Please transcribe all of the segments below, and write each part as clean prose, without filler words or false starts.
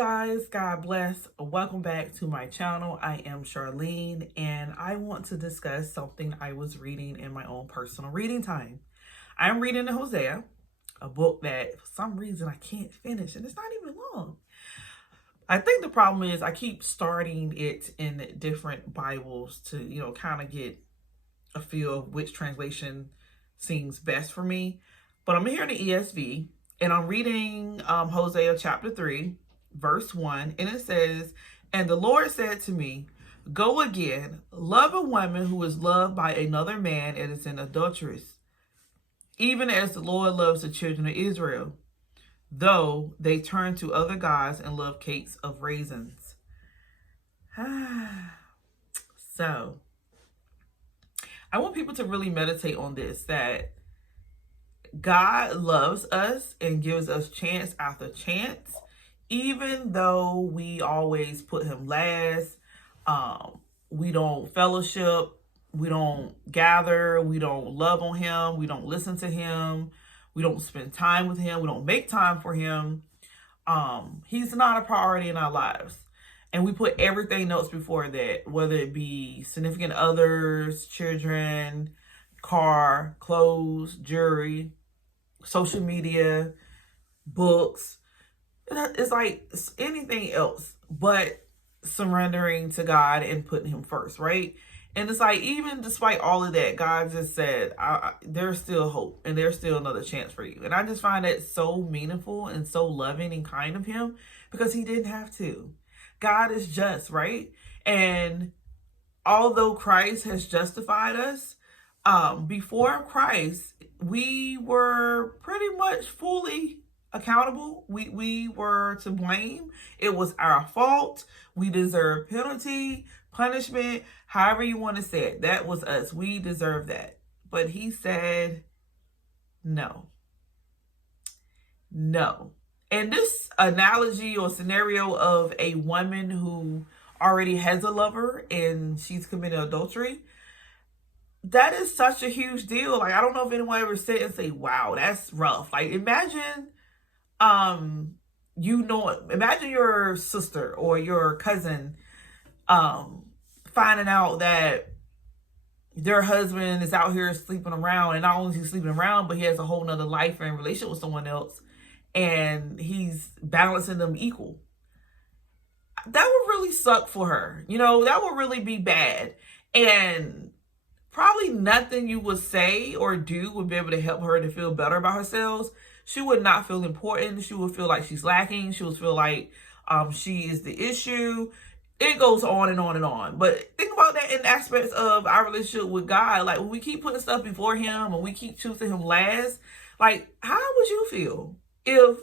guys, God bless. Welcome back to my channel. I am Charlene and I want to discuss something I was reading in my own personal reading time. I'm reading the Hosea, a book that for some reason I can't finish, and it's not even long. I think the problem is I keep starting it in different Bibles to, kind of get a feel of which translation seems best for me. But I'm here in the ESV and I'm reading Hosea chapter 3, verse 1. And it says, "And the Lord said to me, go again, love a woman who is loved by another man and is an adulteress, even as the Lord loves the children of Israel, though they turn to other gods and love cakes of raisins." So, I want people to really meditate on this, that God loves us and gives us chance after chance, even though we always put him last. We don't fellowship, we don't gather, we don't love on him, we don't listen to him, we don't spend time with him, we don't make time for him. He's not a priority in our lives. And we put everything else before that, whether it be significant others, children, car, clothes, jewelry, social media, books. It's like anything else but surrendering to God and putting him first, right? And it's like, even despite all of that, God just said, there's still hope and there's still another chance for you. And I just find that so meaningful and so loving and kind of him, because he didn't have to. God is just, right? And although Christ has justified us, before Christ, we were pretty much fully accountable. We were to blame. It was our fault. We deserve penalty, punishment, however you want to say it. That was us. We deserve that. But he said, no. No. And this analogy or scenario of a woman who already has a lover and she's committed adultery, that is such a huge deal. Like, I don't know if anyone ever sit and say, wow, that's rough. Like, imagine, imagine your sister or your cousin, finding out that their husband is out here sleeping around, and not only is he sleeping around, but he has a whole nother life and relationship with someone else, and he's balancing them equal. That would really suck for her. That would really be bad. And probably nothing you would say or do would be able to help her to feel better about herself. She would not feel important. She would feel like she's lacking. She would feel like she is the issue. It goes on and on and on. But think about that in aspects of our relationship with God. Like, when we keep putting stuff before him and we keep choosing him last, like, how would you feel if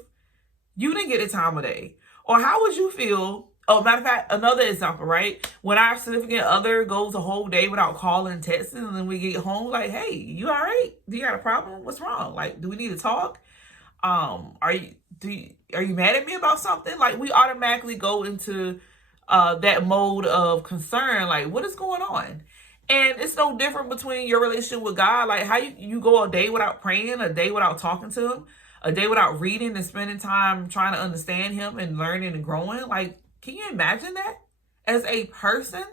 you didn't get the time of day? Or how would you feel? Oh, matter of fact, another example, right? When our significant other goes a whole day without calling and texting, and then we get home like, hey, you all right? Do you got a problem? What's wrong? Like, do we need to talk? Are you mad at me about something? Like, we automatically go into that mode of concern. Like, what is going on? And it's no different between your relationship with God. Like, how you go a day without praying, a day without talking to him, a day without reading and spending time trying to understand him and learning and growing. Like, can you imagine that as a person?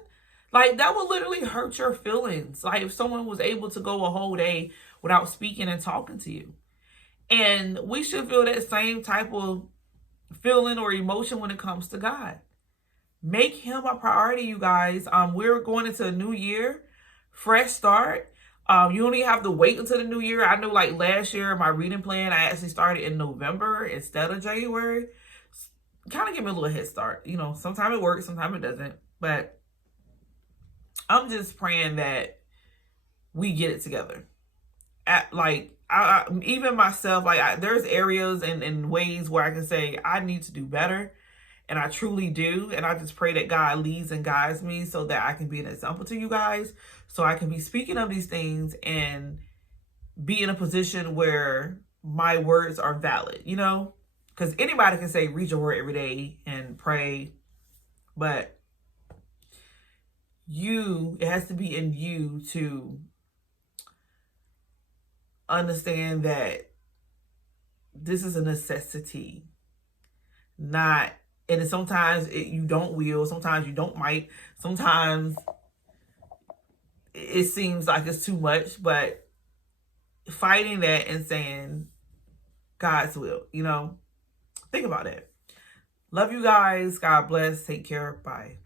Like, that would literally hurt your feelings. Like, if someone was able to go a whole day without speaking and talking to you. And we should feel that same type of feeling or emotion when it comes to God. Make him a priority, you guys. We're going into a new year, fresh start. You don't even have to wait until the new year. I know, like, last year, my reading plan, I actually started in November instead of January. Kind of give me a little head start. Sometimes it works, sometimes it doesn't. But I'm just praying that we get it together. Even myself, there's areas and ways where I can say I need to do better. And I truly do. And I just pray that God leads and guides me so that I can be an example to you guys. So I can be speaking of these things and be in a position where my words are valid, Because anybody can say, read your word every day and pray. But it has to be in you to understand that this is a necessity, not And then sometimes you don't will, sometimes you don't might, sometimes it seems like it's too much, but fighting that and saying God's will, think about it. Love you guys. God bless. Take care. Bye.